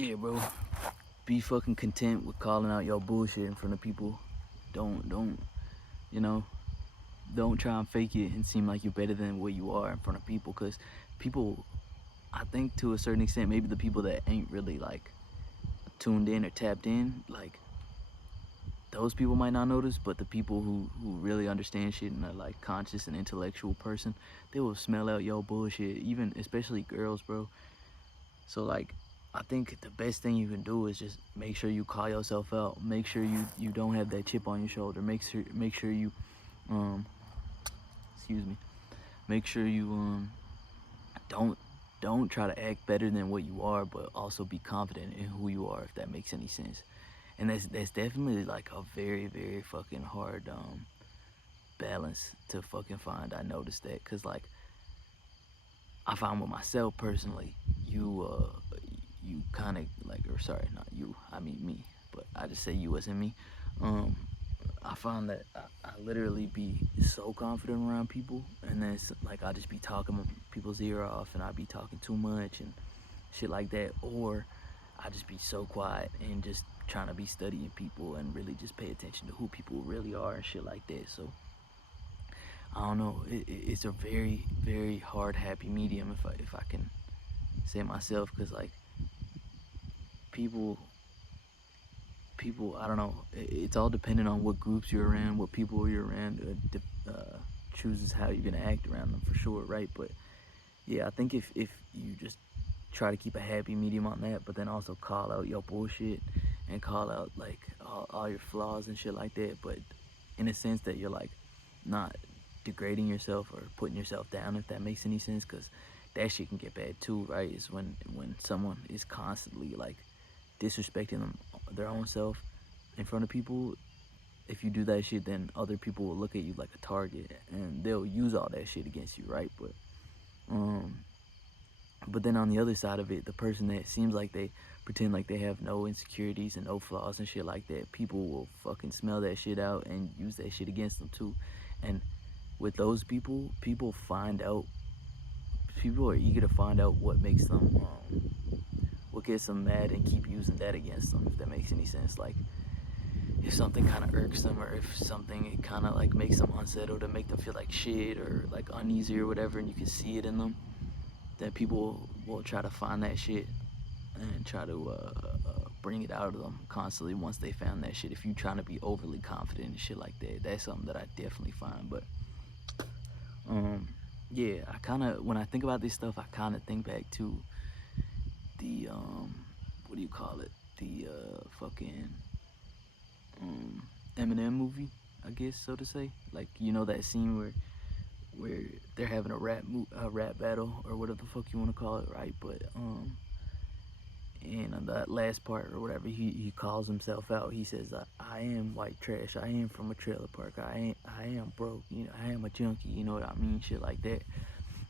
Yeah, bro. Be fucking content with calling out your bullshit in front of people. Don't, you know, don't try and fake it and seem like you're better than what you are in front of people. Cause people, I think to a certain extent, maybe the people that ain't really like tuned in or tapped in, like those people might not notice, but the people who really understand shit and are like conscious and intellectual person, they will smell out your bullshit. Even especially girls, bro. So like, I think the best thing you can do is just make sure you call yourself out. Make sure you don't have that chip on your shoulder. Make sure you um excuse me. Make sure you don't don't try to act better than what you are, but also be confident in who you are, if that makes any sense. And that's definitely like a very fucking hard balance to fucking find. I noticed that because like I found with myself personally, you kind of like, or sorry, not you, I mean me, but I just say you as in me. Um, I found that I literally be so confident around people, and then like I just be talking people's ear off, and I be talking too much and shit like that, or I just be so quiet and just trying to be studying people and really just pay attention to who people really are and shit like that. So I don't know. It's a very hard happy medium if I can say myself, because like people people I don't know. It's all dependent on what groups you're around, what people you're around. Chooses how you're gonna act around them for sure, right? But yeah, I think if you just try to keep a happy medium on that, but then also call out your bullshit and call out like all your flaws and shit like that, but in a sense that you're like not degrading yourself or putting yourself down, if that makes any sense, because that shit can get bad too, right? Is when someone is constantly like disrespecting their own self in front of people. If you do that shit, then other people will look at you like a target and they'll use all that shit against you, right? Um but then on the other side of it, the person that seems like they pretend like they have no insecurities and no flaws and shit like that, people will fucking smell that shit out and use that shit against them too. And with those people, people are eager to find out what makes them what gets them mad and keep using that against them, if that makes any sense. Like if something kind of irks them, or if something it kind of like makes them unsettled, to make them feel like shit or like uneasy or whatever, and you can see it in them, then people will try to find that shit and try to bring it out of them constantly once they found that shit. If you trying to be overly confident and shit like that, that's something that I definitely find. But um, yeah, I kind of, when I think about this stuff, I kind of think back to the what do you call it? The fucking um, Eminem movie, I guess so to say. Like you know that scene where they're having a rap battle or whatever the fuck you want to call it, right? But and on that last part or whatever, he calls himself out. He says, I am white trash. I am from a trailer park. I am broke. You know, I am a junkie. You know what I mean? Shit like that.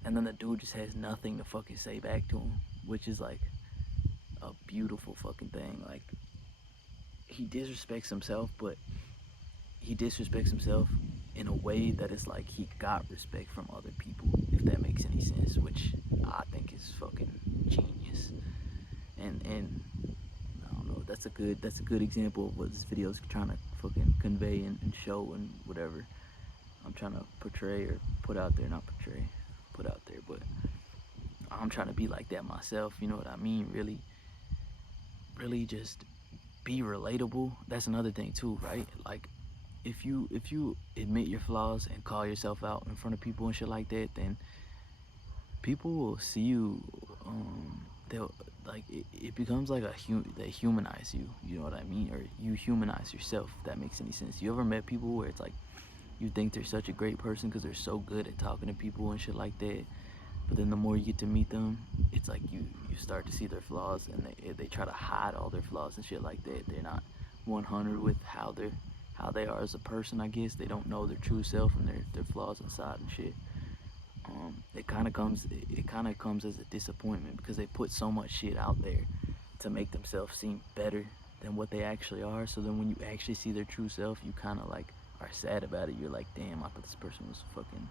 And then the dude just has nothing to fucking say back to him, which is like a beautiful fucking thing. Like he disrespects himself, but he disrespects himself in a way that is like he got respect from other people, if that makes any sense, which I think is fucking genius. And I don't know, that's a good example of what this video is trying to fucking convey and show and whatever I'm trying to portray or put out there, not portray, put out there, but I'm trying to be like that myself, you know what I mean? Really just be relatable. That's another thing too, right? Like if you admit your flaws and call yourself out in front of people and shit like that, then people will see you. They'll like it becomes like they humanize you. You know what I mean? Or you humanize yourself. If that makes any sense. You ever met people where it's like you think they're such a great person because they're so good at talking to people and shit like that, but then the more you get to meet them, it's like you start to see their flaws, and they try to hide all their flaws and shit like that. They're not 100 with how they are as a person. I guess they don't know their true self and their flaws inside and shit. It kind of comes as a disappointment because they put so much shit out there to make themselves seem better than what they actually are. So then when you actually see their true self, you kind of like are sad about it. You're like, damn, I thought this person was fucking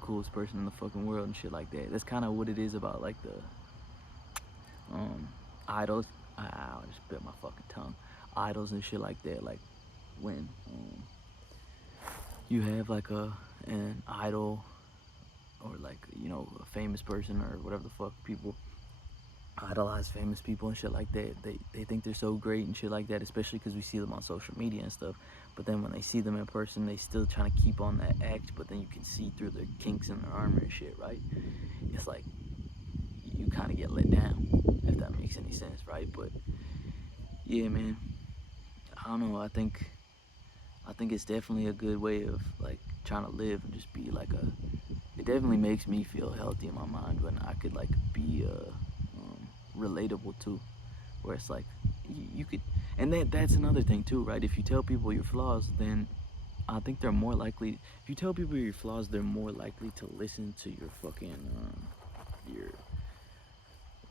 coolest person in the fucking world and shit like that. That's kind of what it is about like the um idols I just bit my fucking tongue. Idols and shit like that. Like when you have like an idol, or like, you know, a famous person or whatever the fuck, people idolize famous people and shit like that. They think they're so great and shit like that, especially because we see them on social media and stuff. But then when they see them in person, they still trying to keep on that act, but then you can see through their kinks in their armor and shit, right? It's like you kind of get let down, if that makes any sense, right? But yeah, man, I don't know. I think it's definitely a good way of like trying to live and just be like a. It definitely makes me feel healthy in my mind when I could like be relatable too, where it's like you could, and that's another thing too, right? If you tell people your flaws, then I think they're more likely. If you tell people your flaws, they're more likely to listen to your fucking your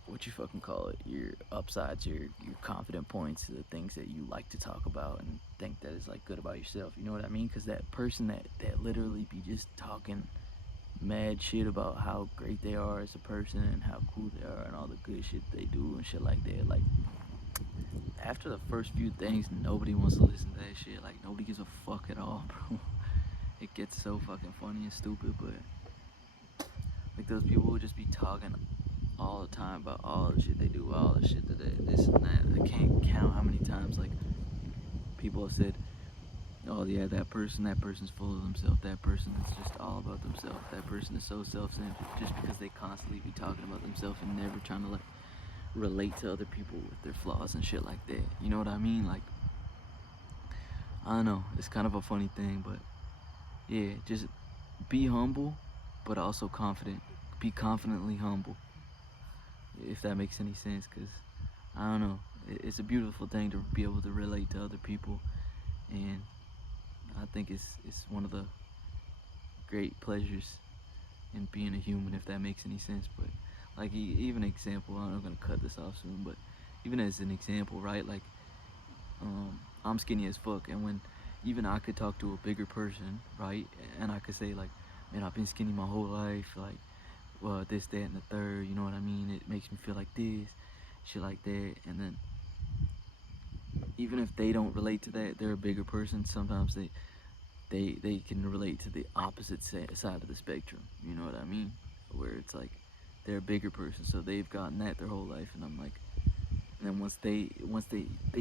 what you fucking call it, your upsides, your confident points, the things that you like to talk about and think that is like good about yourself. You know what I mean? Because that person that literally be just talking mad shit about how great they are as a person and how cool they are and all the good shit they do and shit like that. Like after the first few things, nobody wants to listen to that shit. Like nobody gives a fuck at all, bro. It gets so fucking funny and stupid, but like those people who just be talking all the time about all the shit they do, all the shit that this and that. I can't count how many times like people have said, "Oh yeah, that person's full of themselves. That person is just all about themselves. That person is so self-centered," just because they constantly be talking about themselves and never trying to like relate to other people with their flaws and shit like that. You know what I mean? Like, I don't know. It's kind of a funny thing, but yeah, just be humble, but also confident. Be confidently humble, if that makes any sense, because I don't know. It's a beautiful thing to be able to relate to other people, and I think it's one of the great pleasures in being a human, if that makes any sense. But like even an example, I'm gonna cut this off soon, but even as an example, right? Like I'm skinny as fuck, and when even I could talk to a bigger person, right, and I could say like, man, I've been skinny my whole life, like, well, this, that, and the third, you know what I mean? It makes me feel like this, shit like that, and then even if they don't relate to that, they're a bigger person. Sometimes they can relate to the opposite side of the spectrum. You know what I mean? Where it's like they're a bigger person, so they've gotten that their whole life, and I'm like, and then once they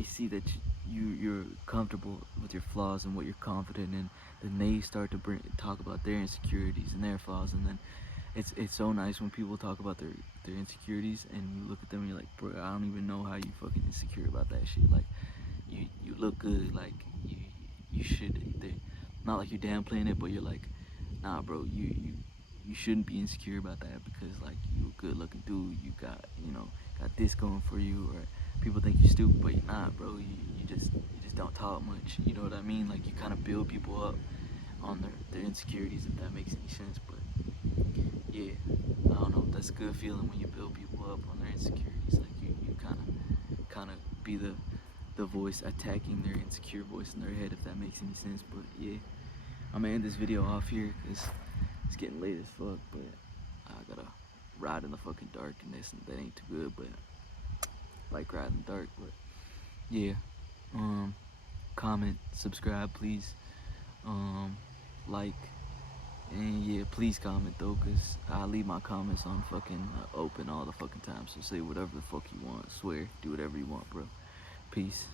see that you're comfortable with your flaws and what you're confident in, then they start to talk about their insecurities and their flaws, and then it's so nice when people talk about their insecurities and you look at them and you're like, bro, I don't even know how you fucking insecure about that shit. Like you look good, like you should. Not like you're downplaying it, but you're like, nah, bro, you shouldn't be insecure about that, because like you a good looking dude, you got, you know, got this going for you, or people think you're stupid, but you're not, bro. You just don't talk much. You know what I mean? Like you kind of build people up on their insecurities, if that makes any sense. But yeah, I don't know. That's a good feeling when you build people up on their insecurities. Like you kind of be the voice attacking their insecure voice in their head, if that makes any sense. But yeah, I'm gonna end this video off here because it's getting late as fuck. But I gotta ride in the fucking dark, and that ain't too good. But I like riding in the dark. But yeah, comment, subscribe, please. Like, and yeah, please comment though, cause I leave my comments on fucking open all the fucking time. So say whatever the fuck you want. I swear, do whatever you want, bro. Peace.